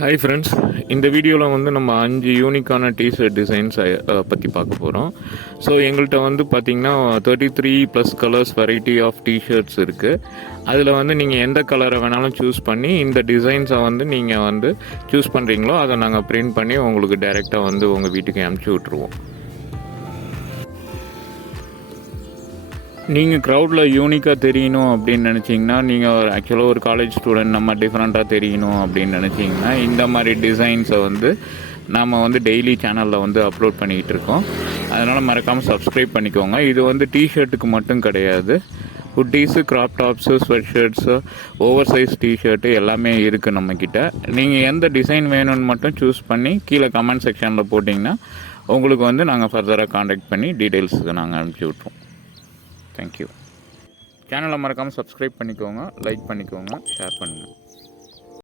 Hi friends, இந்த வீடியோவில் வந்து நம்ம 5 யூனிக்கான டிஷர்ட் டிசைன்ஸ் பற்றி பார்க்க போகிறோம். ஸோ எங்கள்கிட்ட வந்து பார்த்திங்கன்னா 33+ கலர்ஸ் வெரைட்டி ஆஃப் டிஷர்ட்ஸ் இருக்குது. அதில் வந்து நீங்கள் எந்த கலரை வேணாலும் சூஸ் பண்ணி இந்த டிசைன்ஸை வந்து நீங்கள் வந்து சூஸ் பண்ணுறீங்களோ அதை நாங்கள் பிரிண்ட் பண்ணி உங்களுக்கு டைரெக்டாக வந்து உங்கள் வீட்டுக்கு அனுப்பிச்சி விட்ருவோம். நீங்கள் க்ரௌடில் யூனிக்காக தெரியணும் அப்படின்னு நினச்சிங்கன்னா, நீங்கள் ஆக்சுவலாக ஒரு காலேஜ் ஸ்டூடெண்ட், நம்ம டிஃப்ரெண்ட்டாக தெரியணும் அப்படின்னு நினச்சிங்கன்னா, இந்த மாதிரி டிசைன்ஸை வந்து நாம் வந்து டெய்லி சேனலில் வந்து அப்லோட் பண்ணிக்கிட்டு இருக்கோம். அதனால் மறக்காமல் சப்ஸ்கிரைப் பண்ணிக்கோங்க. இது வந்து டிஷர்ட்டுக்கு மட்டும் கிடையாது, hoodies, crop tops, sweat shirts, over size t-shirt எல்லாமே இருக்குது நம்மக்கிட்ட. நீங்கள் எந்த டிசைன் வேணும்னு மட்டும் சூஸ் பண்ணி கீழே கமெண்ட் செக்ஷனில் போட்டிங்கன்னா உங்களுக்கு வந்து நாங்கள் ஃபர்தராக காண்டாக்ட் பண்ணி டீட்டெயில்ஸுக்கு நாங்கள் அனுப்பிச்சி விட்ருவோம். தேங்க்யூ. சேனலை மறக்காமல் சப்ஸ்கிரைப் பண்ணிக்கோங்க, லைக் பண்ணிக்கோங்க, ஷேர் பண்ணுங்கள்.